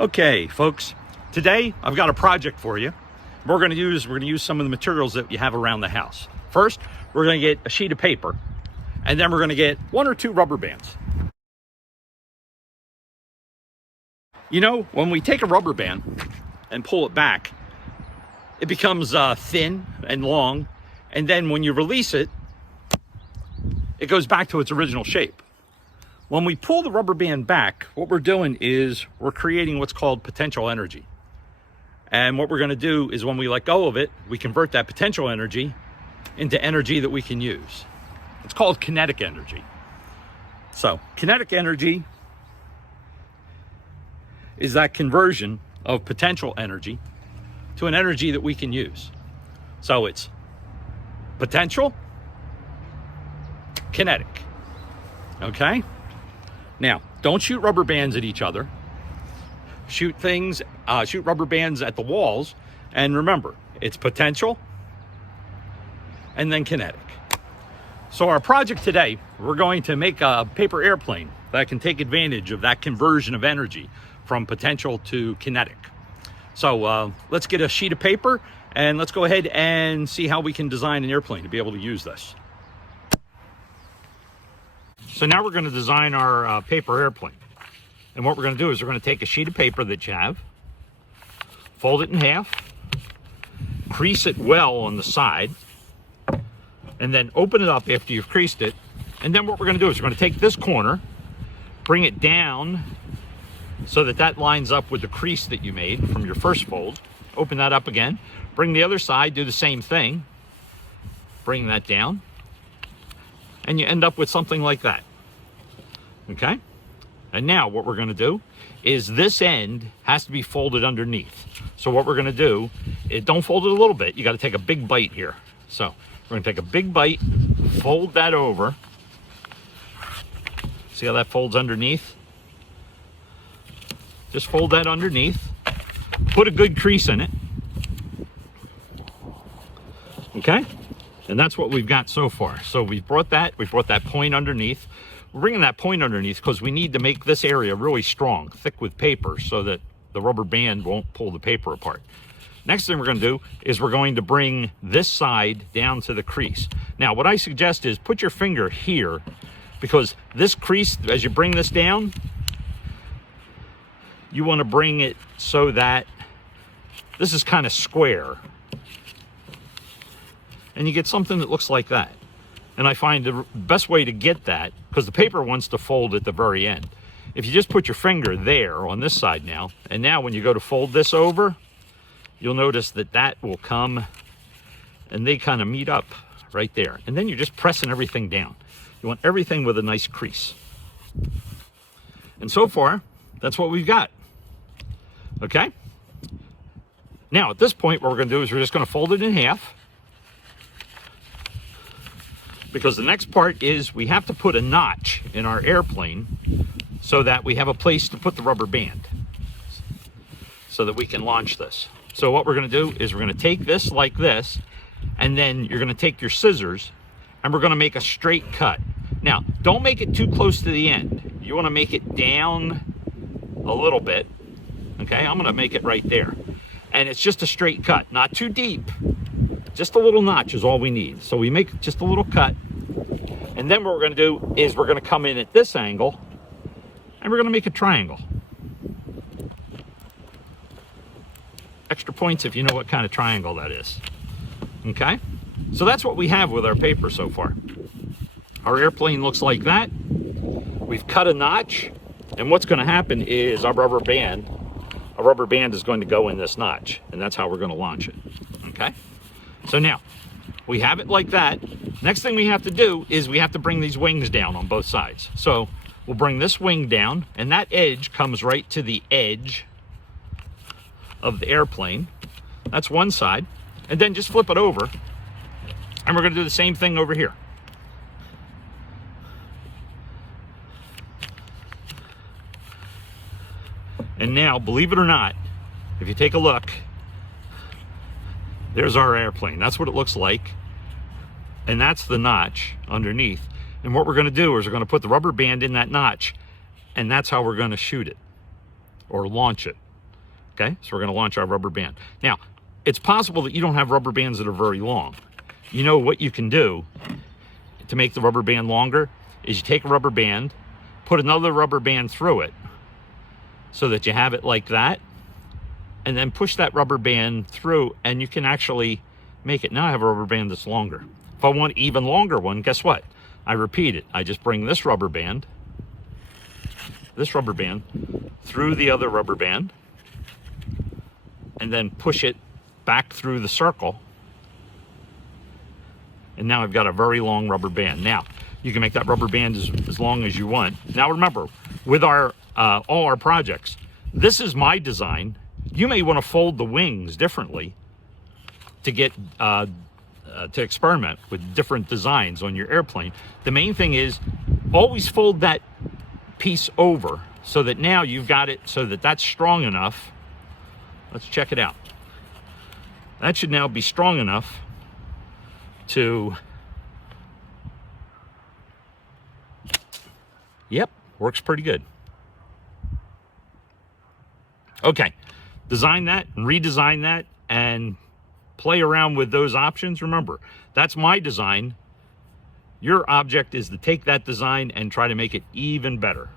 Okay, folks, today I've got a project for you. We're going to use some of the materials that you have around the house. First, we're going to get a sheet of paper, and then we're going to get 1 or 2 rubber bands. You know, when we take a rubber band and pull it back, it becomes thin and long, and then when you release it, it goes back to its original shape. When we pull the rubber band back, what we're doing is we're creating what's called potential energy. And what we're going to do is when we let go of it, we convert that potential energy into energy that we can use. It's called kinetic energy. So kinetic energy is that conversion of potential energy to an energy that we can use. So it's potential, kinetic. Okay? Now, don't shoot rubber bands at each other. Shoot rubber bands at the walls. And remember, it's potential and then kinetic. So our project today, we're going to make a paper airplane that can take advantage of that conversion of energy from potential to kinetic. So let's get a sheet of paper and let's go ahead and see how we can design an airplane to be able to use this. So now we're going to design our paper airplane. And what we're going to do is we're going to take a sheet of paper that you have, fold it in half, crease it well on the side, and then open it up after you've creased it. And then what we're going to do is we're going to take this corner, bring it down so that that lines up with the crease that you made from your first fold. Open that up again, bring the other side, do the same thing, bring that down, and you end up with something like that. Okay? And now what we're going to do is this end has to be folded underneath. So what we're going to do is don't fold it a little bit. You got to take a big bite here. So we're going to take a big bite, fold that over. See how that folds underneath? Just fold that underneath. Put a good crease in it. Okay? And that's what we've got so far. So we brought that point underneath. We're bringing that point underneath because we need to make this area really strong, thick with paper, so that the rubber band won't pull the paper apart. Next thing we're going to do is we're going to bring this side down to the crease. Now, what I suggest is put your finger here, because this crease, as you bring this down, you want to bring it so that this is kind of square. And you get something that looks like that. And I find the best way to get that, because the paper wants to fold at the very end. If you just put your finger there on this side now, and now when you go to fold this over, you'll notice that that will come and they kind of meet up right there. And then you're just pressing everything down. You want everything with a nice crease. And so far, that's what we've got. Okay? Now, at this point, what we're going to do is we're just going to fold it in half. Because the next part is we have to put a notch in our airplane so that we have a place to put the rubber band so that we can launch this. So what we're going to do is we're going to take this like this, and then you're going to take your scissors and we're going to make a straight cut. Now, don't make it too close to the end. You want to make it down a little bit. Okay, I'm going to make it right there. And it's just a straight cut, not too deep. Just a little notch is all we need. So we make just a little cut. And then what we're going to do is we're going to come in at this angle and we're going to make a triangle. Extra points if you know what kind of triangle that is. Okay? So that's what we have with our paper so far. Our airplane looks like that. We've cut a notch. And what's going to happen is a rubber band is going to go in this notch. And that's how we're going to launch it. Okay? So now, we have it like that. Next thing we have to do is we have to bring these wings down on both sides. So we'll bring this wing down, and that edge comes right to the edge of the airplane. That's one side. And then just flip it over, and we're going to do the same thing over here. And now, believe it or not, if you take a look, there's our airplane. That's what it looks like. And that's the notch underneath. And what we're going to do is we're going to put the rubber band in that notch, and that's how we're going to shoot it or launch it. Okay, so we're going to launch our rubber band. Now, it's possible that you don't have rubber bands that are very long. You know what you can do to make the rubber band longer is you take a rubber band, put another rubber band through it so that you have it like that, and then push that rubber band through, and you can actually make it. Now I have a rubber band that's longer. If I want an even longer one, guess what? I repeat it. I just bring this rubber band through the other rubber band, and then push it back through the circle. And now I've got a very long rubber band. Now, you can make that rubber band as long as you want. Now remember, with our all our projects, this is my design. You may want to fold the wings differently to get to experiment with different designs on your airplane. The main thing is always fold that piece over so that now you've got it so that that's strong enough. Let's check it out. That should now be strong enough to, yep, works pretty good. Okay, design that and redesign that and play around with those options. Remember, that's my design. Your object is to take that design and try to make it even better.